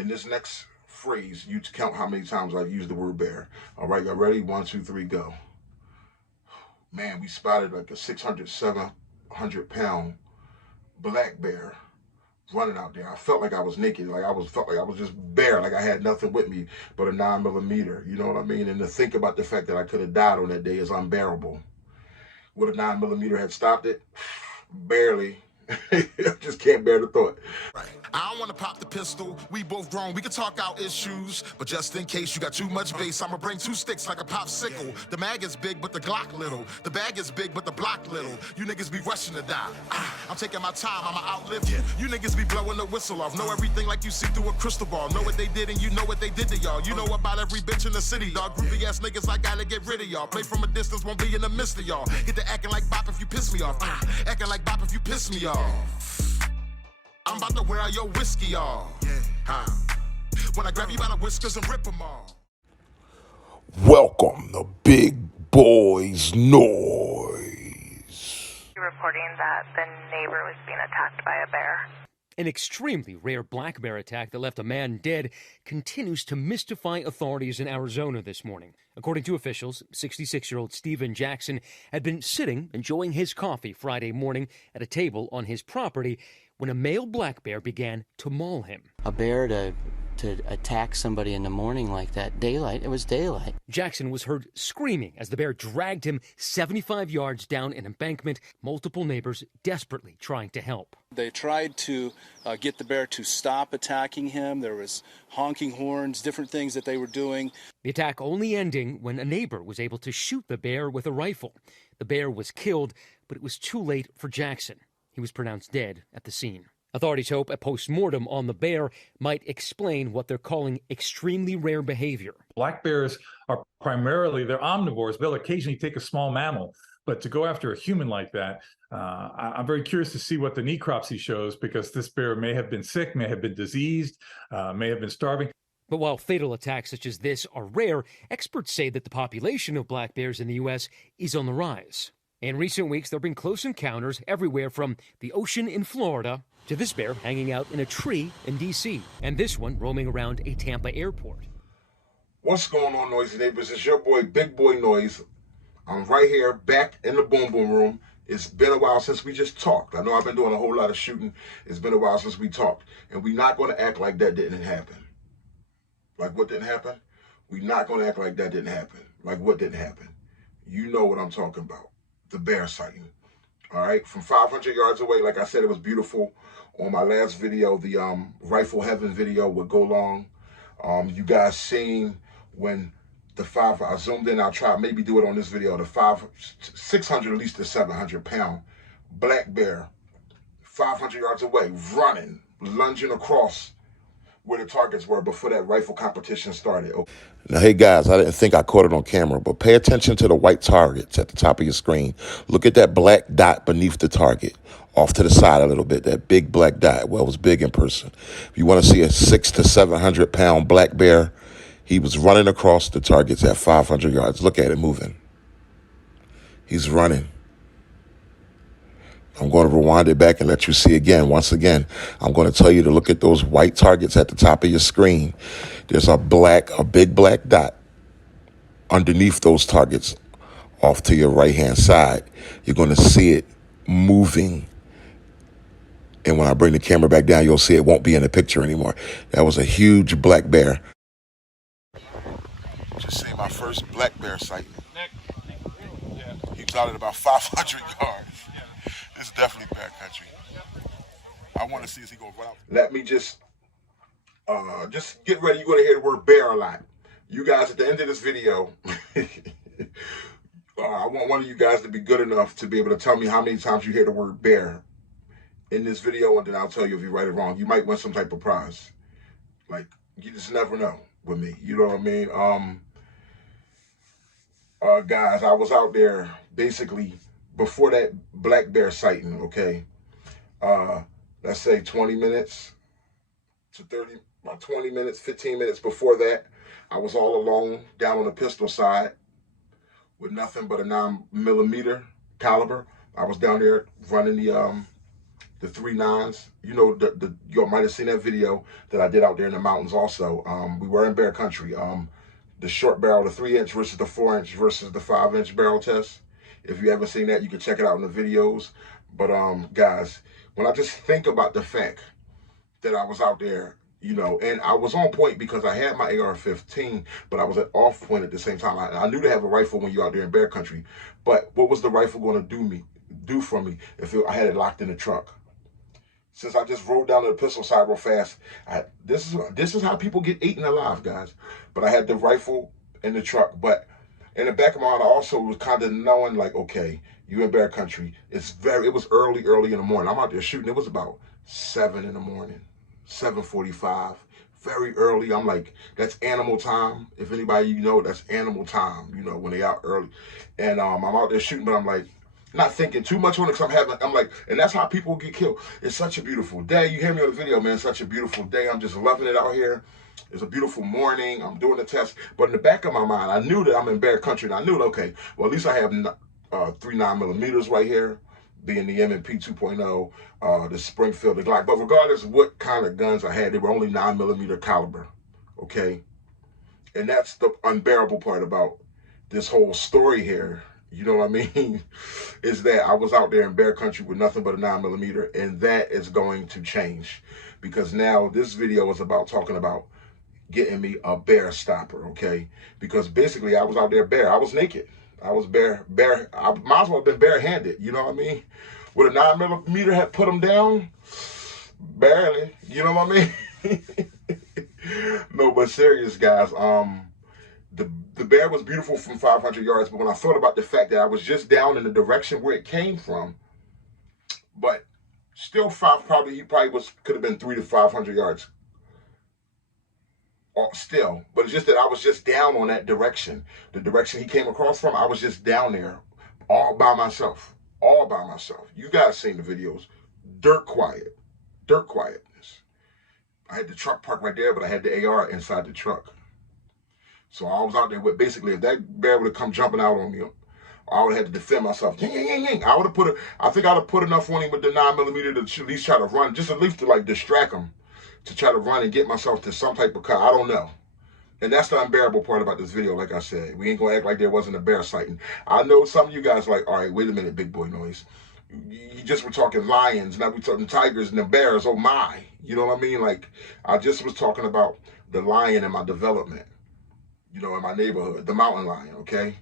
In this next phrase, you count how many times I've used the word bear. All right, y'all ready? 1, 2, 3, go. Man, we spotted like a 600, 700-pound black bear running out there. I felt like I was naked, felt like I was just bare, like I had nothing with me but a 9mm. You know what I mean? And to think about the fact that I could have died on that day is unbearable. Would a 9mm have stopped it? Barely. I just can't bear the thought. Right. I don't want to pop the pistol. We both grown. We can talk out issues. But just in case you got too much bass, I'ma bring 2 sticks like a popsicle. The mag is big, but the Glock little. The bag is big, but the block little. You niggas be rushing to die. I'm taking my time. I'ma outlive you. You niggas be blowing the whistle off. Know everything like you see through a crystal ball. Know what they did and you know what they did to y'all. You know about every bitch in the city, dog. Groupie ass niggas, I gotta get rid of y'all. Play from a distance, won't be in the midst of y'all. Get to acting like bop if you piss me off. Acting like bop if you piss me off. I'm about to wear out your whiskey off. When I grab you by the whiskers and rip them off. Welcome to Big Boys Noise. Reporting that the neighbor was being attacked by a bear. An extremely rare black bear attack that left a man dead continues to mystify authorities in Arizona this morning. According to officials, 66-year-old Steven Jackson had been sitting enjoying his coffee Friday morning at a table on his property when a male black bear began to maul him. A bear to attack somebody in the morning like that, daylight, it was daylight. Jackson was heard screaming as the bear dragged him 75 yards down an embankment, multiple neighbors desperately trying to help. They tried to get the bear to stop attacking him. There was honking horns, different things that they were doing. The attack only ending when a neighbor was able to shoot the bear with a rifle. The bear was killed, but it was too late for Jackson. He was pronounced dead at the scene. Authorities hope a post-mortem on the bear might explain what they're calling extremely rare behavior. Black bears are primarily, they're omnivores. They'll occasionally take a small mammal, but to go after a human like that, I'm very curious to see what the necropsy shows, because this bear may have been sick, may have been diseased, may have been starving. But while fatal attacks such as this are rare, experts say that the population of black bears in the U.S. is on the rise. In recent weeks, there have been close encounters everywhere from the ocean in Florida to this bear hanging out in a tree in D.C., and this one roaming around a Tampa airport. What's going on, Noisy Neighbors? It's your boy, Big Boy Noise. I'm right here, back in the Boom Boom Room. It's been a while since we just talked. I know I've been doing a whole lot of shooting. It's been a while since we talked. And we're not going to act like that didn't happen. Like what didn't happen? We're not going to act like that didn't happen. Like what didn't happen? You know what I'm talking about. The bear sighting. All right, from 500 yards away. Like I said, it was beautiful. On my last video, the Rifle Heaven video with Go Long, you guys seen when the I zoomed in. I'll try maybe do it on this video. The 600 at least to 700-pound black bear, 500 yards away, running, lunging across where the targets were before that rifle competition started. Now, hey guys, I didn't think I caught it on camera, but pay attention to the white targets at the top of your screen. Look at that black dot beneath the target, off to the side a little bit, that big black dot. Well, it was big in person. If you want to see a 600 to 700-pound black bear, he was running across the targets at 500 yards. Look at it moving. He's running. I'm going to rewind it back and let you see again. Once again, I'm going to tell you to look at those white targets at the top of your screen. There's a big black dot underneath those targets off to your right-hand side. You're going to see it moving. And when I bring the camera back down, you'll see it won't be in the picture anymore. That was a huge black bear. Just seen my first black bear sighting. He was out at about 500 yards. It's definitely bear country. I want to see is he going to run out. Let me just get ready. You're going to hear the word bear a lot. You guys, at the end of this video, I want one of you guys to be good enough to be able to tell me how many times you hear the word bear in this video, and then I'll tell you if you're right or wrong. You might win some type of prize. Like, you just never know with me. You know what I mean? Guys, I was out there basically before that black bear sighting, okay? Let's say 20 minutes to 30, about 20 minutes, 15 minutes before that, I was all alone down on the pistol side with nothing but a 9mm caliber. I was down there running the the 3.9s. You know, you might have seen that video that I did out there in the mountains also. We were in bear country. The short barrel, the 3-inch versus the 4-inch versus the 5-inch barrel test. If you haven't seen that, you can check it out in the videos. But guys, when I just think about the fact that I was out there, you know, and I was on point because I had my AR-15, but I was at off point at the same time. I knew to have a rifle when you're out there in bear country, but what was the rifle going to do for me if I had it locked in the truck? Since I just rolled down to the pistol side real fast, this is how people get eaten alive, guys. But I had the rifle in the truck, but in the back of my mind, I also was kind of knowing, like, okay, you in bear country. It was early in the morning. I'm out there shooting. It was about 7 in the morning. 7:45, very early. I'm like, that's animal time. If anybody, you know, that's animal time, you know, when they out early. And I'm out there shooting, but I'm like, not thinking too much on it because I'm like, and that's how people get killed. It's such a beautiful day. You hear me on the video, man, such a beautiful day. I'm just loving it out here. It's a beautiful morning. I'm doing the test. But in the back of my mind, I knew that I'm in bear country, and I knew, okay, well, at least I have 3.9mm right here, being the M&P 2.0, the Springfield, the Glock. But regardless of what kind of guns I had, they were only 9mm caliber, okay? And that's the unbearable part about this whole story here, you know what I mean, is that I was out there in bear country with nothing but a 9mm, and that is going to change because now this video is about talking about getting me a bear stopper, okay? Because basically I was out there bare. I was naked. I was bare. I might as well have been barehanded, you know what I mean? Would a 9mm have put them down? Barely, you know what I mean? No, but serious, guys. The bear was beautiful from 500 yards, but when I thought about the fact that I was just down in the direction where it came from, but still he probably could have been 300 to 500 yards. Still, but it's just that I was just down on that direction. The direction he came across from, I was just down there all by myself. You guys seen the videos. Dirt quietness. I had the truck parked right there, but I had the AR inside the truck. So I was out there with, basically, if that bear would have come jumping out on me, I would have had to defend myself. I think I'd have put enough on him with the 9mm to at least try to run, just at least to like distract him, to try to run and get myself to some type of cut. I don't know. And that's the unbearable part about this video, like I said. We ain't gonna act like there wasn't a bear sighting. I know some of you guys are like, all right, wait a minute, Big Boy Noise. You just were talking lions, now we talking tigers and the bears, oh my. You know what I mean? Like, I just was talking about the lion in my development, you know, in my neighborhood, the mountain lion, okay?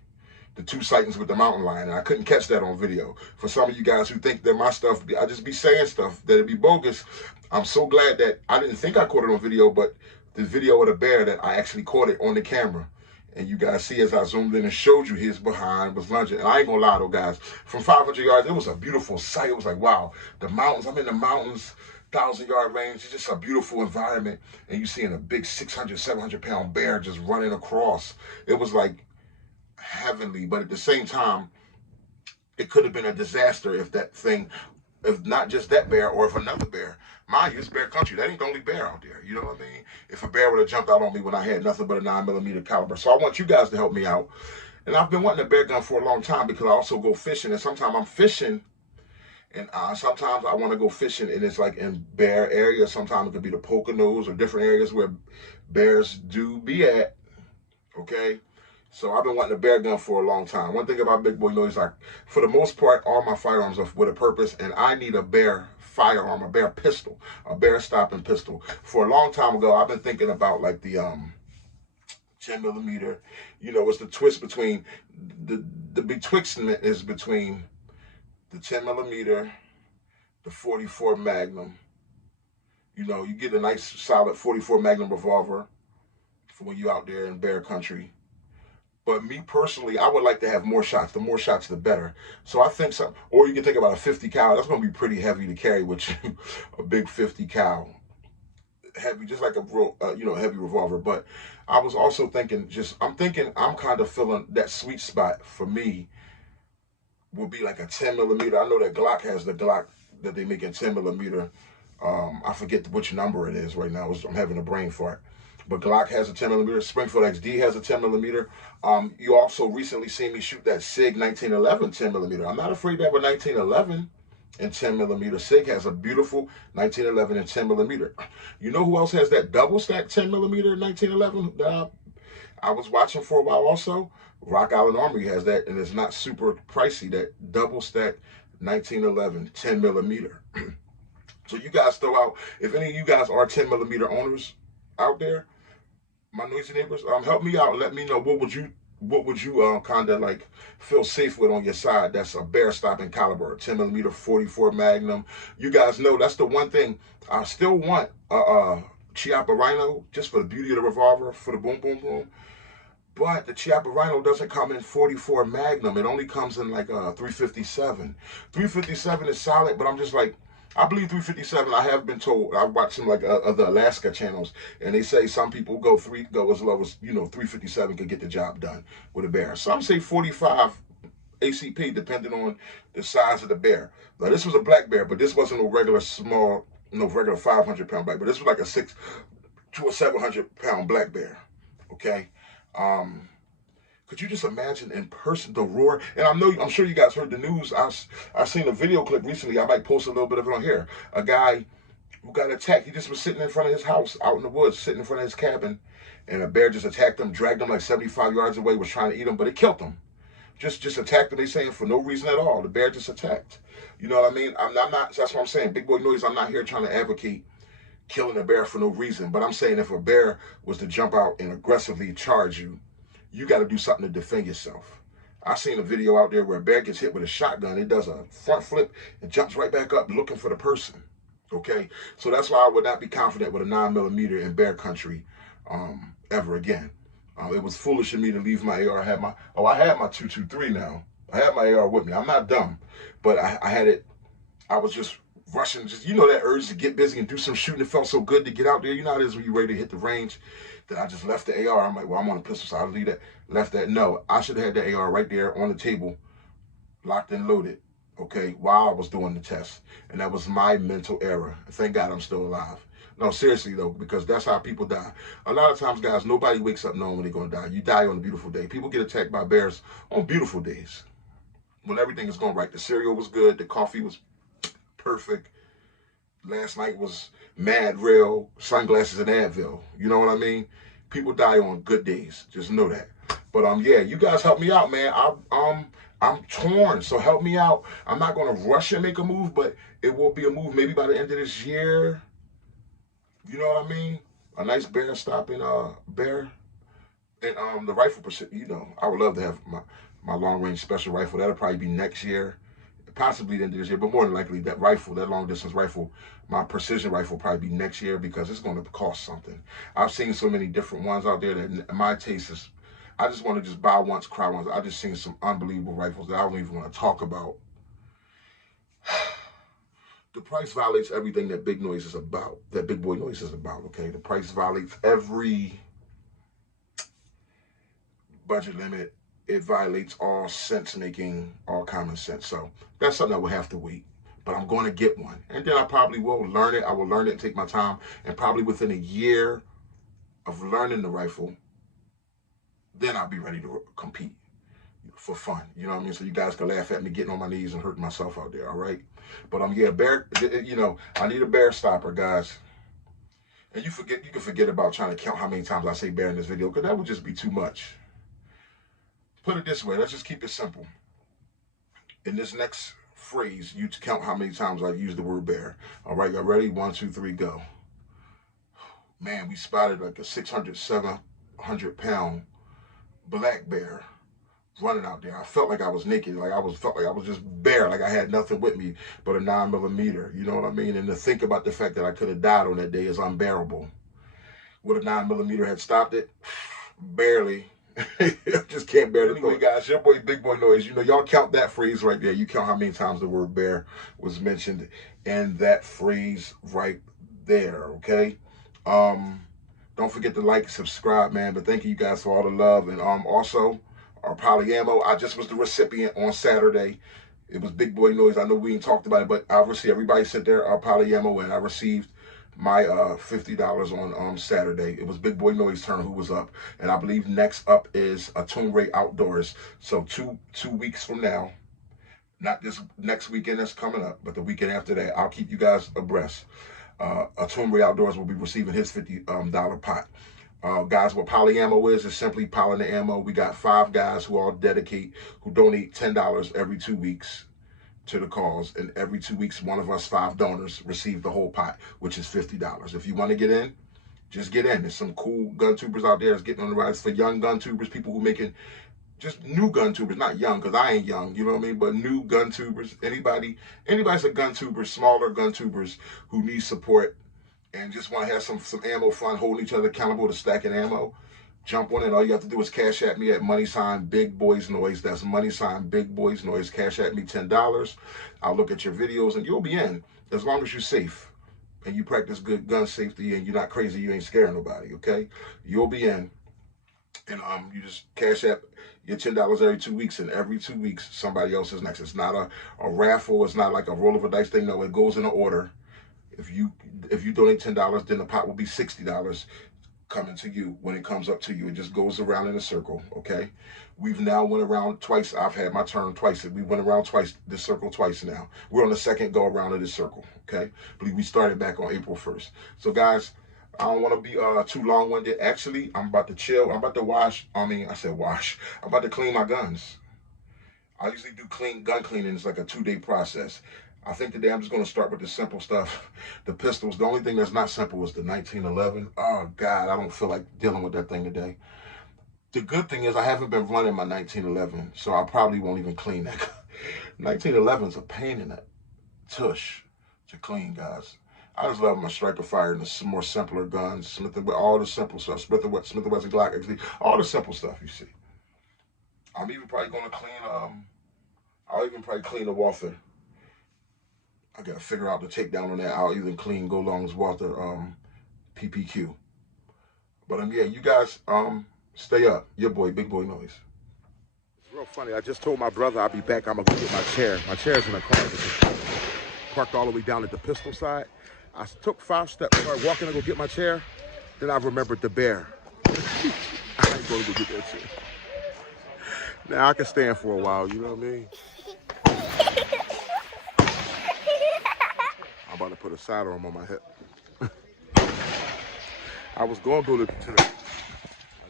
The 2 sightings with the mountain lion, and I couldn't catch that on video. For some of you guys who think that my stuff, I just be saying stuff that it be bogus, I'm so glad that I didn't think I caught it on video, but the video of the bear that I actually caught it on the camera. And you guys see as I zoomed in and showed you his behind was lunging. And I ain't gonna lie though, guys, from 500 yards, it was a beautiful sight. It was like, wow, the mountains, I'm in the mountains, 1,000-yard range. It's just a beautiful environment. And you seeing a big 600, 700-pound bear just running across. It was like heavenly, but at the same time, it could have been a disaster if not just that bear or if another bear. Mind you, it's bear country. That ain't the only bear out there. You know what I mean? If a bear would have jumped out on me when I had nothing but a 9mm caliber. So I want you guys to help me out. And I've been wanting a bear gun for a long time because I also go fishing. And sometimes I'm fishing and sometimes I want to go fishing and it's like in bear areas. Sometimes it could be the Poconos or different areas where bears do be at. Okay? So I've been wanting a bear gun for a long time. One thing about Big Boy Noise, like, for the most part, all my firearms are with a purpose, and I need a bear firearm, a bear pistol, a bear stopping pistol. For a long time ago, I've been thinking about like the 10mm. You know, it's the twist between the betwixtment is between the 10mm, the 44 Magnum. You know, you get a nice solid 44 Magnum revolver for when you're out there in bear country. But me personally, I would like to have more shots. The more shots, the better. So I think something, or you can think about a 50 cal. That's going to be pretty heavy to carry with you. A big 50 cal. Heavy, just like a real, heavy revolver. But I was also thinking, I'm kind of feeling that sweet spot for me would be like a 10mm. I know that Glock has the Glock that they make in 10mm. I forget which number it is right now. I'm having a brain fart. But Glock has a 10mm. Springfield XD has a 10mm. You also recently seen me shoot that SIG 1911 10mm. I'm not afraid to have a 1911. and 10 millimeter. SIG has a beautiful 1911 and 10 millimeter. You know who else has that double stack 10 millimeter 1911? I was watching for a while also. Rock Island Armory has that, and it's not super pricey. That double stack 1911 10 millimeter. So you guys throw out, if any of you guys are 10 millimeter owners out there, my noisy neighbors, help me out. Let me know what would you kind of like feel safe with on your side. That's a bear stopping caliber, 10 millimeter 44 Magnum. You guys know that's the one thing I still want. Chiappa Rhino, just for the beauty of the revolver, for the boom boom boom. But the Chiappa Rhino doesn't come in 44 Magnum. It only comes in like 357. 357 is solid, but I'm just like, I believe 357. I have been told. I've watched some like other Alaska channels, and they say some people go as low as 357 could get the job done with a bear. Some say 45 ACP, depending on the size of the bear. Now this was a black bear, but this wasn't a regular small, regular 500-pound black bear. This was like a 600 to a 700-pound black bear. Okay. Could you just imagine in person the roar? And I'm sure you guys heard the news. I seen a video clip recently. I might post a little bit of it on here. A guy who got attacked. He just was sitting in front of his house, out in the woods, sitting in front of his cabin, and a bear just attacked him, dragged him like 75 yards away, was trying to eat him, but it killed him. Just attacked him. They saying for no reason at all. The bear just attacked. You know what I mean? I'm not. That's what I'm saying. Big Boy Noise. I'm not here trying to advocate killing a bear for no reason, but I'm saying if a bear was to jump out and aggressively charge you, you got to do something to defend yourself. I seen a video out there where a bear gets hit with a shotgun. It does a front flip and jumps right back up looking for the person. Okay, so that's why I would not be confident with a 9mm in bear country ever again. It was foolish of me to leave my AR. I had my 223 now. I had my AR with me. I'm not dumb, but I had it. I was just rushing, that urge to get busy and do some shooting. It felt so good to get out there. You know how it is when you're ready to hit the range. That I just left the AR. I'm like, well, I'm on a pistol, so I'll leave that. Left that. No, I should have had the AR right there on the table, locked and loaded, okay, while I was doing the test. And that was my mental error. Thank God I'm still alive. No, seriously, though, because that's how people die. A lot of times, guys, nobody wakes up knowing when they're going to die. You die on a beautiful day. People get attacked by bears on beautiful days when everything is going right. The cereal was good. The coffee was perfect. Last night was mad real, sunglasses and Advil. You know what I mean? People die on good days. Just know that. But yeah, you guys help me out, man. I'm torn, so help me out. I'm not gonna rush and make a move, but it will be a move maybe by the end of this year. You know what I mean? A nice bear stopping bear. And the rifle, I would love to have my long range special rifle. That'll probably be next year. Possibly the end of this year, but more than likely that rifle, that long distance rifle, my precision rifle will probably be next year because it's going to cost something. I've seen so many different ones out there that my taste is, I just want to just buy once, cry once. I just seen some unbelievable rifles that I don't even want to talk about. The price violates everything that Big Noise is about, that Big Boy Noise is about, okay? The price violates every budget limit. It violates all sense making, all common sense. So that's something that will have to wait. But I'm going to get one. And then I probably will learn it. I will learn it and take my time. And probably within a year of learning the rifle, then I'll be ready to compete for fun. You know what I mean? So you guys can laugh at me getting on my knees and hurting myself out there, all right? But yeah, bear, I need a bear stopper, guys. And you can forget about trying to count how many times I say bear in this video, because that would just be too much. Put it this way, let's just keep it simple. In this next phrase, you count how many times I've used the word bear. All right, y'all ready? 1, 2, 3, go. Man, we spotted like a 600, 700-pound black bear running out there. I felt like I was naked, felt like I was just bare, like I had nothing with me but a 9mm. You know what I mean? And to think about the fact that I could have died on that day is unbearable. Would a 9mm had stopped it? Barely. I just can't bear the thought. Anyway, guys, your boy Big Boy Noise. Y'all count that phrase right there. You count how many times the word bear was mentioned in that phrase right there, okay? Don't forget to like and subscribe, man. But thank you guys for all the love. And also, our polyammo, I just was the recipient on Saturday. It was Big Boy Noise. I know we ain't talked about it, but obviously everybody sent their polyammo, and I received my $50 on Saturday. It was Big Boy Noise turn who was up, and I believe next up is Atune Ray Outdoors. So two weeks from now, Not this next weekend that's coming up, but the weekend after that. I'll keep you guys abreast. Atumbre Outdoors will be receiving his $50 pot. Guys, what Poly Ammo is simply piling the ammo. We got 5 guys who all who donate $10 every 2 weeks to the cause, and every 2 weeks, one of us 5 donors receive the whole pot, which is $50. If you want to get in, just get in. There's some cool gun tubers out there that's getting on the rides for young gun tubers, people who making just new gun tubers, not young, because I ain't young, you know what I mean? But new gun tubers, anybody's a gun tuber, smaller gun tubers who need support and just want to have some ammo fun, holding each other accountable to stacking ammo. Jump on it. All you have to do is cash at me at # Big Boys Noise. That's # Big Boys Noise. Cash at me $10. I'll look at your videos and you'll be in, as long as you're safe and you practice good gun safety and you're not crazy, you ain't scaring nobody, okay? You'll be in. And you just cash app your $10 every 2 weeks, and every 2 weeks somebody else is next. It's not a raffle. It's not like a roll of a dice thing. No, it goes in an order. If you donate $10, then the pot will be $60 coming to you when it comes up to you. It just goes around in a circle, okay? We've now went around twice. I've had my turn twice. We went around twice, this circle twice now. We're on the second go around of this circle, okay? I believe we started back on April 1st. So guys, I don't want to be too long-winded. Actually, I'm about to chill. I'm about to I'm about to clean my guns. I usually do gun cleaning. It's like a 2-day process. I think today I'm just going to start with the simple stuff. The pistols. The only thing that's not simple is the 1911. Oh, God, I don't feel like dealing with that thing today. The good thing is I haven't been running my 1911, so I probably won't even clean that. 1911's a pain in the tush to clean, guys. I just love my Striker Fire and the more simpler guns, Smith & Wesson, all the simple stuff, Smith & Wesson Glock, actually, all the simple stuff you see. I'm even probably going to clean, I'll even probably clean the Walther. I got to figure out the takedown on that. I'll even clean Go Long's Walther PPQ. But yeah, you guys stay up. Your boy, Big Boy Noise. It's real funny. I just told my brother I'll be back. I'm going to go get my chair. My chair's in the car. Parked all the way down at the pistol side. I took 5 steps, started walking to go get my chair. Then I remembered the bear. I ain't going to go get that chair. Now I can stand for a while, you know what I mean? I'm about to put a sidearm on my hip. I was going to go to the... I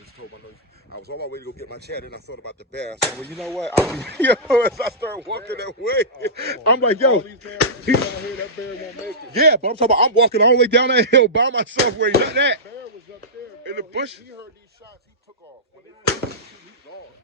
just told my nose. I was on my way to go get my chair, then I thought about the bear. I said, well, you know what? As I started walking that way, I'm like, yo. That bear won't make it. Yeah, but I'm talking about I'm walking all the way down that hill by myself where he's not at. The bear was up there. In the bush. He heard